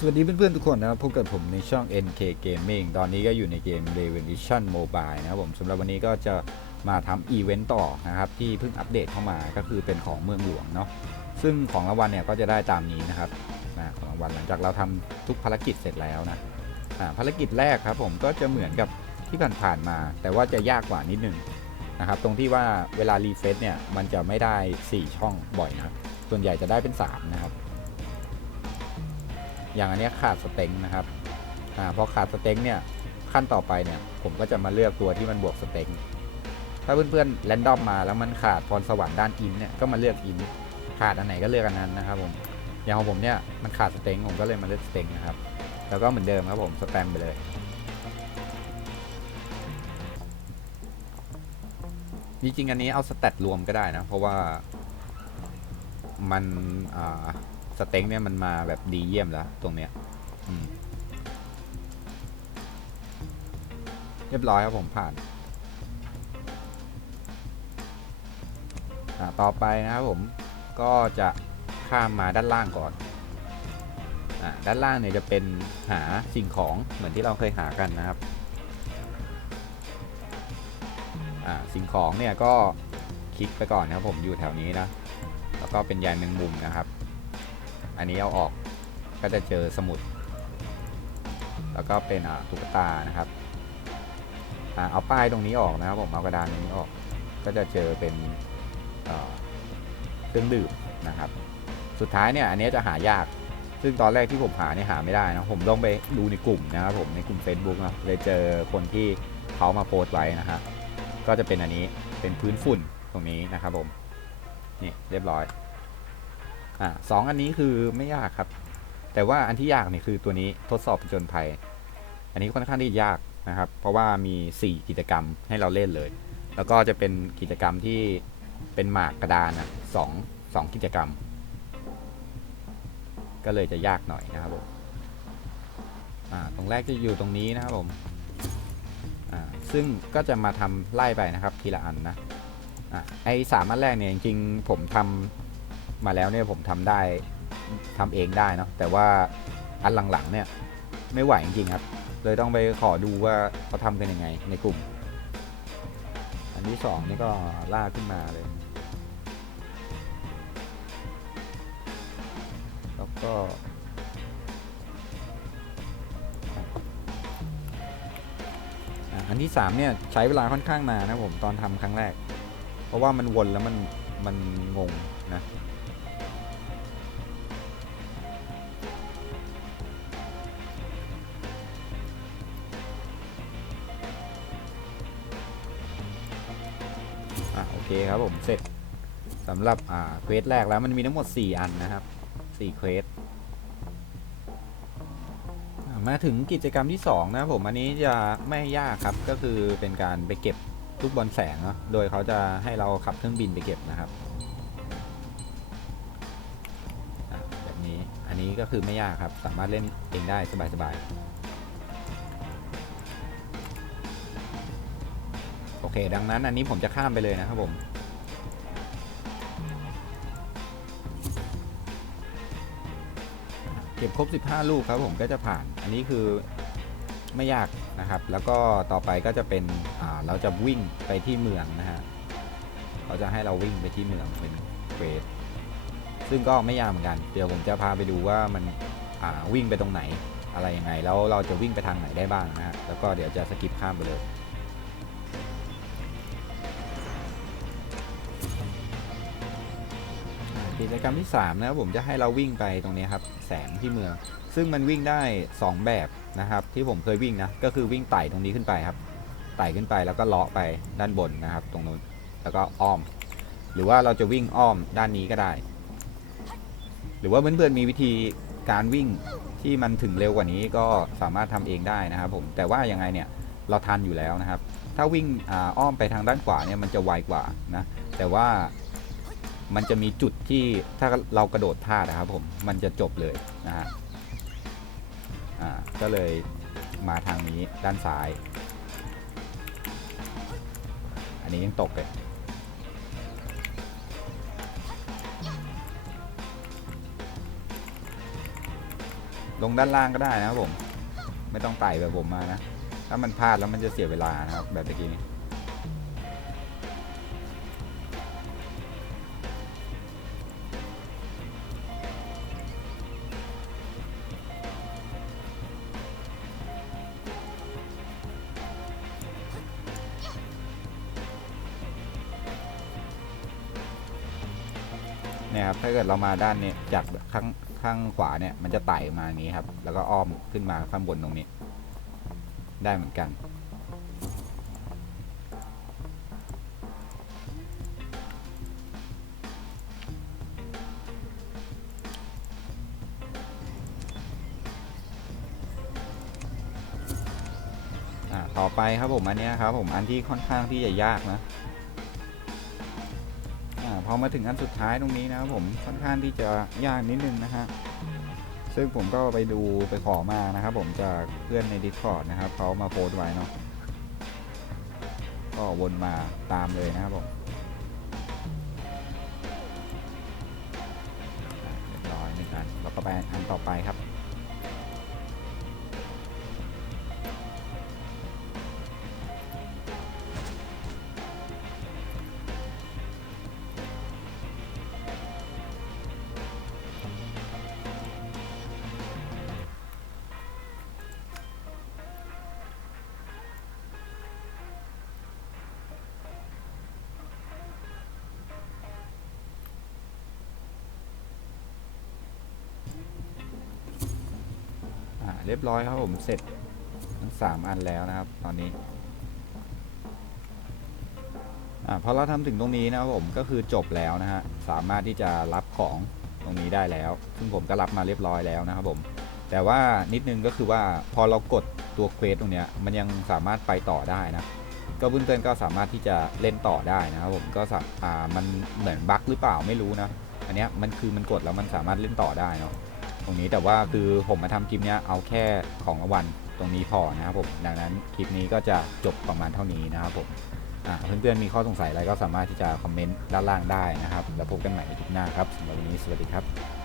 สวัสดีเพื่อนๆทุกคนนะครับพบกับผมในช่อง NK Gaming ตอนนี้ก็อยู่ในเกม Revolution Mobile นะครับผมสำหรับวันนี้ก็จะมาทำอีเวนต์ต่อนะครับที่เพิ่งอัปเดตเข้ามาก็คือเป็นของเมืองหลวงเนาะซึ่งของรางวัลเนี่ยก็จะได้ตามนี้นะครับอ่าของรางวัลหลังจากเราทำทุกภารกิจเสร็จแล้วนะภารกิจแรกครับผมก็จะเหมือนกับที่ผ่านๆมา แต่ว่าจะยากกว่านิดนึงนะครับตรงที่ว่าเวลารีเฟซเนี่ยมันจะไม่ได้ 4 ช่องบ่อยนะครับส่วนใหญ่จะได้เป็น 3 นะครับ อย่างอันนี้ขาดสเต็งนะครับอ่าพอขาดสเต็งเนี่ยขั้นต่อไปเนี่ยผมก็จะมาเลือกตัวที่มันบวกสเต็งถ้าเพื่อนๆแรนดอมมาแล้วมันขาดพรสวรรค์ด้านอินเนี่ยก็มาเลือกอินขาดอันไหนก็เลือกอันนั้นนะครับผมอย่างของผมเนี่ยมันขาดสเต็งผมก็เลยมาเลือกสเต็งนะครับแล้วก็เหมือนเดิมครับผมสแปมไปเลยจริงๆอันนี้เอาสแตทรวมก็ได้นะ เพราะว่ามันอ่า สเต็งเนี่ยมันมาแบบดีเยี่ยมแล้ว ตรงเนี้ยเรียบร้อยครับผมผ่านอ่าต่อไปนะครับผมก็จะข้ามมาด้านล่างก่อนอด้านล่างเนี่ยจะเป็นหาสิ่งของเหมือนที่เราเคยหากันนะครับอ่าสิ่งของเนี่ยก็คลิกไปก่อนนะครับผมอยู่แถวนี้นะ แล้วก็เป็นยายแมงมุมนะครับ อันนี้เอาออกก็จะเจอสมุด แล้วก็เป็นตุ๊กตานะครับอเอาป้ายตรงนี้ออกนะครับผมเอากระดานตรงนี้ออกก็จะเจอเป็นเครื่องดื่มนะครับ สุดท้ายเนี่ยอันนี้จะหายาก ซึ่งตอนแรกที่ผมหาเนี่ยหาไม่ได้นะผมต้องไปดูในกลุ่มนะครับผมในกลุ่ม Facebook เนะเลยเจอคนที่เขามาโพสต์ไว้นะฮะก็จะเป็นอันนี้เป็นพื้นฝุ่นตรงนี้นะครับผมนี่เรียบร้อย อ่าสองอันนี้คือไม่ยากครับ แต่ว่าอันที่ยากเนี่ยคือตัวนี้ทดสอบผจญภัย อันนี้ค่อนข้างที่ยากนะครับ เพราะว่ามี 4 กิจกรรมให้เราเล่นเลย แล้วก็จะเป็นกิจกรรมที่เป็นหมากกระดานอะสองสองกิจกรรม ก็เลยจะยากหน่อยนะครับผมอ่าตรงแรกจะอยู่ตรงนี้นะครับผมอ่าซึ่งก็จะมาทำไล่ไปนะครับทีละอันนะอะไอ้สามอันแรกเนี่ยจริงๆผมทำ มาแล้วเนี่ยผมทำได้ทำเองได้เนาะแต่ว่าอันหลังๆเนี่ยไม่ไหวจริงๆครับ เลยต้องไปขอดูว่าเขาทำกันยังไงในกลุ่ม อันที่สองนี่ก็ลากขึ้นมาเลย แล้วก็อันที่สามเนี่ยใช้เวลาค่อนข้างนานนะผมตอนทำครั้งแรก เพราะว่ามันวนแล้วมันมันงงนะ เคครับผมเสร็จสำหรับอ่าเควสแรกแล้วมันมีทั้งหมด 4 อันนะครับ4เควสมาถึงกิจกรรมที่ 2 นะครับผมอันนี้จะไม่ยากครับก็คือเป็นการไปเก็บลูกบอลแสงเนาะโดยเขาจะให้เราขับเครื่องบินไปเก็บนะครับแบบนี้อันนี้ก็คือไม่ยากครับสามารถเล่นเองได้สบายๆ เค ดังนั้นอันนี้ผมจะข้ามไปเลยนะครับผมเก็บครบ 15 ลูกครับผมก็จะผ่าน อันนี้คือไม่ยากนะครับ แล้วก็ต่อไปก็จะเป็นเราจะวิ่งไปที่เมืองนะฮะเขาจะให้เราวิ่งไปที่เมืองเป็นเควสซึ่งก็ไม่ยากเหมือนกัน เดี๋ยวผมจะพาไปดูว่ามันวิ่งไปตรงไหนอะไรยังไง แล้วเราจะวิ่งไปทางไหนได้บ้างนะฮะ แล้วก็เดี๋ยวจะสกิปข้ามไปเลย กิจกรรมที่3นะครับผมจะให้เราวิ่งไปตรงนี้ครับแสงที่เมือง ซึ่งมันวิ่งได้ 2 แบบนะครับ ที่ผมเคยวิ่งนะก็คือวิ่งไต่ตรงนี้ขึ้นไปครับไต่ขึ้นไปแล้วก็เลาะไปด้านบนนะครับ ตรงนู้นแล้วก็อ้อม หรือว่าเราจะวิ่งอ้อมด้านนี้ก็ได้ หรือว่าเพื่อนๆมีวิธีการวิ่งที่มันถึงเร็วกว่านี้ก็สามารถทำเองได้นะครับผมแต่ว่ายังไงเนี่ยเราทันอยู่แล้วนะครับ ถ้าวิ่งอ้อมไปทางด้านขวาเนี่ยมันจะไวกว่านะแต่ว่า มันจะมีจุดที่ถ้าเรากระโดดพลาดนะครับผมมันจะจบเลยนะฮะอ่าก็เลยมาทางนี้ด้านซ้าย อันนี้ยังตกเลยลงด้านล่างก็ได้นะครับผม ไม่ต้องไต่แบบผมมานะ ถ้ามันพลาดแล้วมันจะเสียเวลานะครับแบบเมื่อกี้นี้ เนี่ยครับถ้าเกิดเรามาด้านนี้จากข้างข้างขวาเนี่ยมันจะไต่มาอย่างนี้ครับ แล้วก็อ้อมขึ้นมาข้างบนตรงนี้ ได้เหมือนกันอ่าต่อไปครับผมอันเนี้ยครับผมอันที่ค่อนข้างที่จะยากนะ พอมาถึงอันสุดท้ายตรงนี้นะครับผมค่อนข้างที่จะยากนิดนึงนะฮะซึ่งผมก็ไปดูไปขอมานะครับผมจากเพื่อนใน Discord นะครับเขามาโพสต์ไว้เนาะก็วนมาตามเลยนะครับผมเรียบร้อยหนึ่งอันแล้วก็ไปอันต่อไปครับ เรียบร้อยครับผมเสร็จทั้งสามอันแล้วนะครับ ตอนนี้อ่าพอเราทำถึงตรงนี้นะครับผมก็คือจบแล้วนะฮะสามารถที่จะรับของตรงนี้ได้แล้ว ซึ่งผมก็รับมาเรียบร้อยแล้วนะครับผมแต่ว่านิดนึงก็คือว่าพอเรากดตัวเควสตรงเนี้ยมันยังสามารถไปต่อได้นะก็เพื่อนๆก็สามารถที่จะเล่นต่อได้นะครับผมก็สาอ่ามันเหมือนบั๊กหรือเปล่าไม่รู้นะอันเนี้ยมันคือมันกดแล้วมันสามารถเล่นต่อได้เนาะ รงนี้แต่ว่าคือผมมาทำคลิปเนี้ยเอาแค่ของรางวัลตรงนี้พอนะครับผมดังนั้นคลิปนี้ก็จะจบประมาณเท่านี้นะครับผมเพื่อนๆมีข้อสงสัยอะไรก็สามารถที่จะคอมเมนต์ด้านล่างได้นะครับแล้วพบกันใหม่ในคลิปหน้าครับสำหรับวันนี้สวัสดีครับ